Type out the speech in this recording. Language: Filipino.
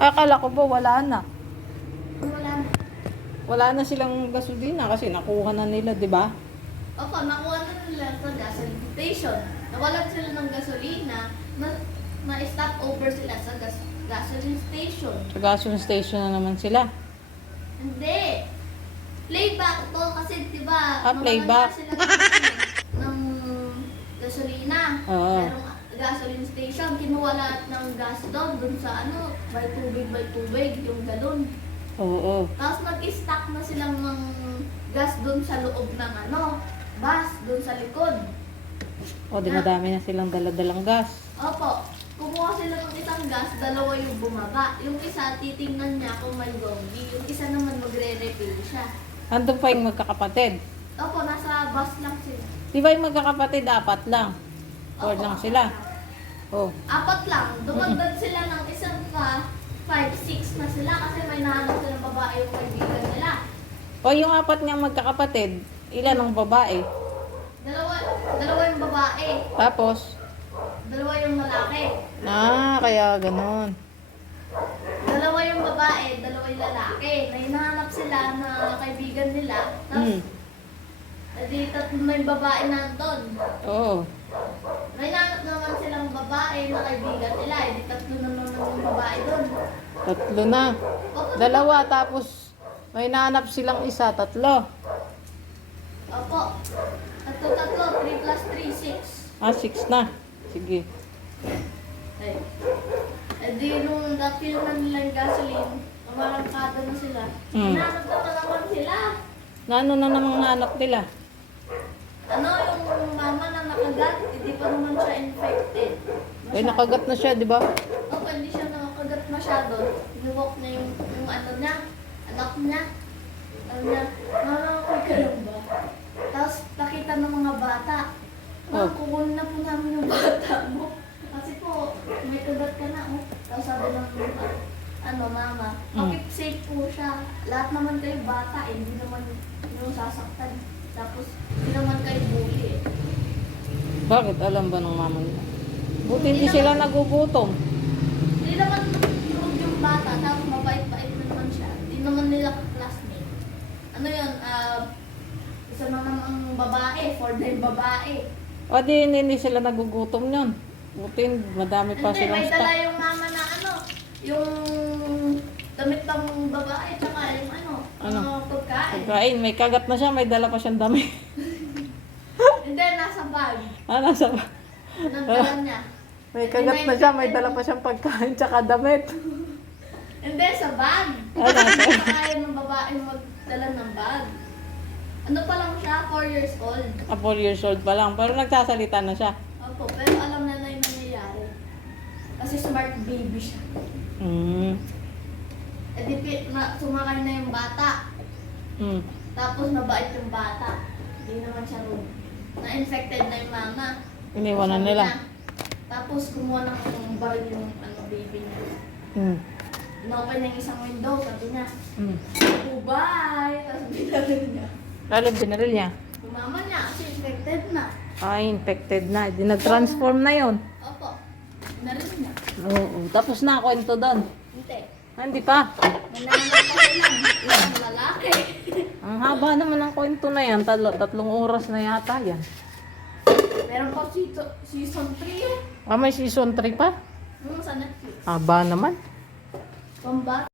Akala ko ba wala na. Wala na. Wala na silang gasolina kasi nakuha na nila, di ba? Opo, nakuha na nila sa gasoline station. Nawalan sila ng gasolina, na-stop over sila sa gasoline station. Sa gasoline station na naman sila. Hindi. Playback to kasi 'di ba? Playback. Sila ng gasolina. Oo. Merong gasoline station, kinuha lahat ng gas doon sa ano, by tubig yung galon. Oo. Tapos nag-stock na silang ng gas doon sa loob ng ano, bus doon sa likod. O, di madami na silang dala-dalang gas. Opo. Kumuha sila ng isang gas, dalawa yung bumaba. Yung isa, titingnan niya kung may gonggi. Yung isa naman magre-refill siya. Andun pa yung magkakapatid. Opo, nasa bus lang sila. Di ba yung magkakapatid, 4 lang? 4 lang sila. Oh. 4 lang. Dumagdag sila ng isang pa, 5, 6 na sila kasi may nahanap silang babae yung kaibigan nila. O, yung 4 nga magkakapatid, ilan ang babae? Dalawa yung babae. Tapos, Dalawa yung lalaki. kaya ganun. Dalawa yung babae, dalawa yung lalaki. May nahanap sila na kaibigan nila. Tapos, tatlo na yung babae nandun. Oo. May nahanap naman silang babae na kaibigan nila. Di tatlo na naman yung babae doon. 3 na. Opo, 2, tapos may nahanap silang isa, 3. Opo. Tatlo, 3 plus 3, 6. 6 na. Sige. Ay. Di nung na-fill na nila yung gasoline, umarangkada na sila. Hinahanap na naman sila. Ano na namang nahanap nila? Ano yung mama na nakagat, hindi pa naman siya infected. Ay, nakagat na siya, di ba? Opo, hindi siya nakagat masyado. Niwalk na yung ano niya, anak niya. Ano niya, mama, okay ka lang ba? Tapos nakita ng mga bata. Oh. Kukunin na po namin yung bata mo. Kasi po, may kagat ka na. Oh. Tapos sabi ng mama, keep safe po siya. Lahat naman kayo bata, hindi naman yung sasaktan. Tapos, hindi naman kayo bully. Bakit? Alam ba ng mama nila? Buti hindi sila nagugutom. Hindi naman rude yung bata, tapos mabait-bait na naman siya. Hindi naman nila ka-classmate. Ano yun, isa na namang babae, for the babae. O, hindi sila nagugutom yun. Buti, madami pa Hindi, silang may dala stock. yung mama na yung damit ng babae, tsaka yung pagkain. Pagkain, may kagat na siya, may dala pa siyang dami. Hindi, nasa bag. Nasa ba? Nagdala niya. May kagat na siya, may dala pa siyang pagkain, tsaka damit. Hindi, sa bag. Nasa? Kaya ng babae magdala ng bag. Ano pa lang siya, 4 years old. 4 years old pa lang, pero nagsasalita na siya. Opo, pero alam na yung nangyayari. Kasi smart baby siya. E di sumakay na yung bata. Tapos mabait yung bata. Hindi naman siya rude. Na-infected na yung mama. Iniwanan nila. Tapos kumuha ng baril yung baby niya. Inopen niya yung isang window, sabi niya, oh, bye! Tapos binaril niya. Lalo binaril niya. Yung mama niya, kasi infected na. Infected na. Di nag-transform na yon. Opo, binaril niya. Oo. Tapos na, kwento doon. Hindi. Hindi pa. Nananap pa lang isang lalaki. Ang haba naman ng kwento na yan. 3 oras na yata yan. Meron pa season 3 eh. May season 3 pa? Sa Netflix. Haba naman. Pambata.